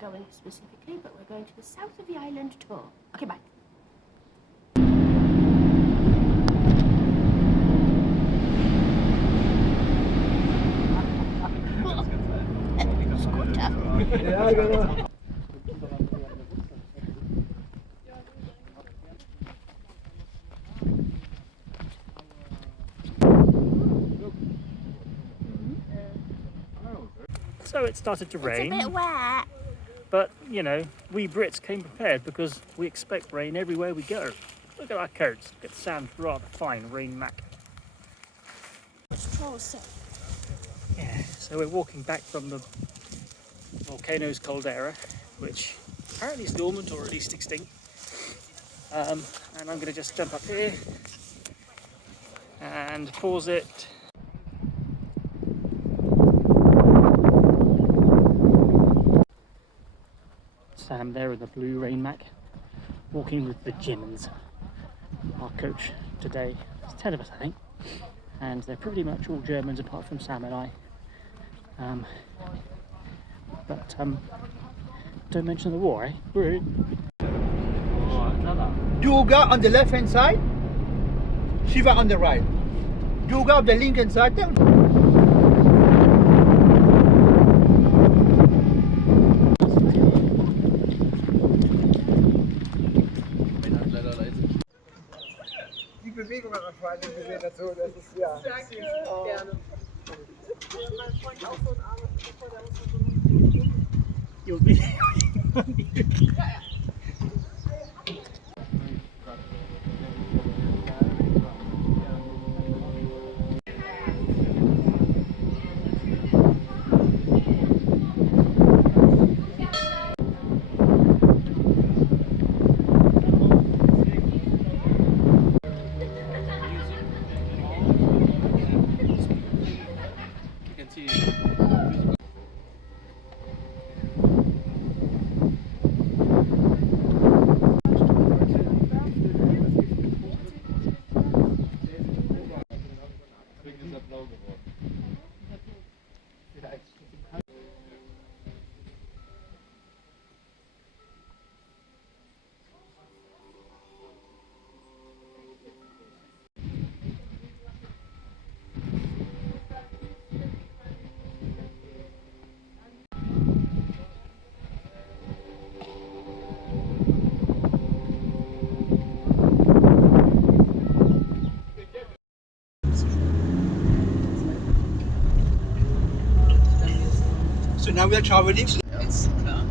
going specifically, but we're going to the south of the island tour. Okay, bye. Ja, genau. So it started to rain. It's a bit wet. But, you know, we Brits came prepared because we expect rain everywhere we go. Look at our coats. Look at Sam's rather fine rain mac. It's Trou. Yeah, so we're walking back from the volcano's caldera, which apparently is dormant or at least extinct. And I'm going to just jump up here and pause it. Sam there in the blue rain mac, walking with the Germans. Our coach today, there's 10 of us I think, and they're pretty much all Germans apart from Sam and I. But don't mention the war, eh? Rude. Yoga on the left hand side, Shiva on the right. Yoga on the Lincoln side. Die Bewegung am Anfang gesehen dazu, das ist ja. Danke, gerne. Mein Freund auch so ein armer Fußball, der muss so You'll be. So now we are traveling. Yes, klar.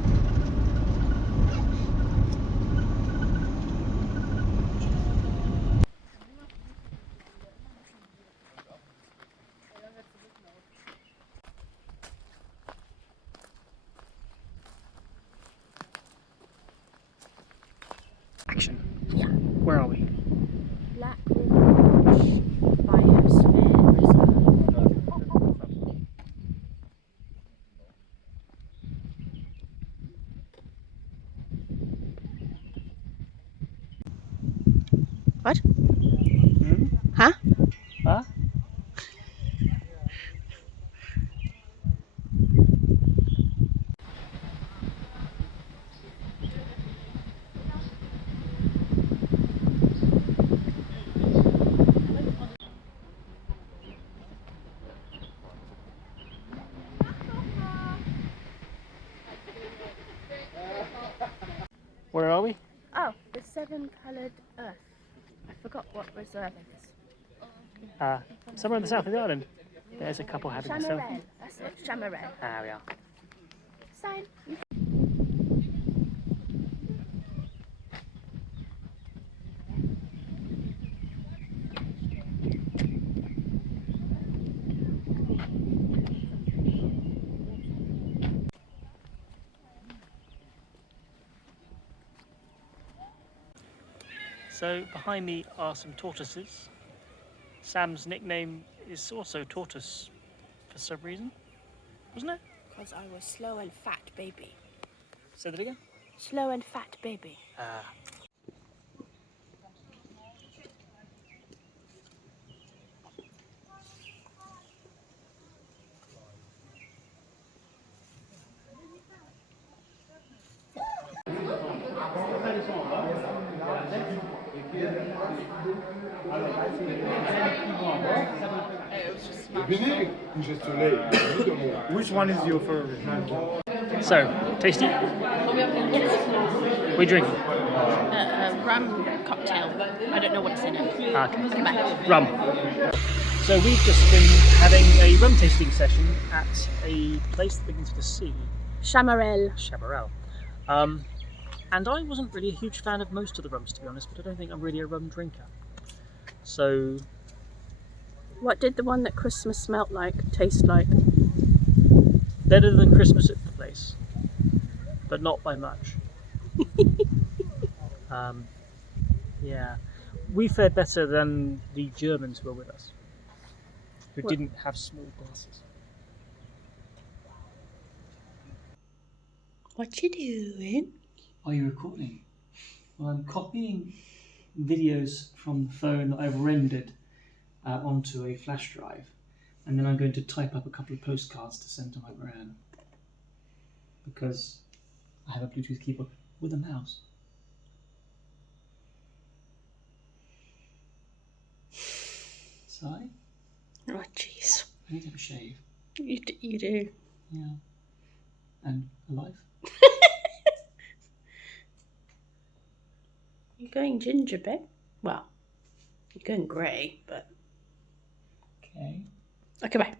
Action. Yeah. Where are we? Black River Biosphere Reserve. What? Hmm? Huh? Huh? Where are we? Oh, the seven-coloured earth. I forgot what reserve it is. Somewhere in the south of the island. There's a couple having a selfie. Chamarel. That's it, Chamarel. Ah, we are. Sign. So behind me are some tortoises. Sam's nickname is also Tortoise for some reason, wasn't it? Because I was slow and fat baby. Say that again? Slow and fat baby. Ah. Which one is your favorite? So, tasty? Yes. We drinking? Rum cocktail. I don't know what's in it. Okay. Back. Rum. So we've just been having a rum tasting session at a place that begins with a C. Chamarel. Chamarel. And I wasn't really a huge fan of most of the rums, to be honest, but I don't think I'm really a rum drinker. So... What did the one that Christmas smelt like taste like? better than Christmas at the place, but not by much. Yeah. We fared better than the Germans who were with us, who didn't have small glasses. What you doing? Are you recording? Well, I'm copying videos from the phone that I've rendered onto a flash drive, and then I'm going to type up a couple of postcards to send to my gran, because I have a Bluetooth keyboard with a mouse. Sigh? Oh, jeez. I need to have a shave. You do. Yeah. And a life. You're going ginger, babe. Well, you're going grey, but... Okay. Okay, bye.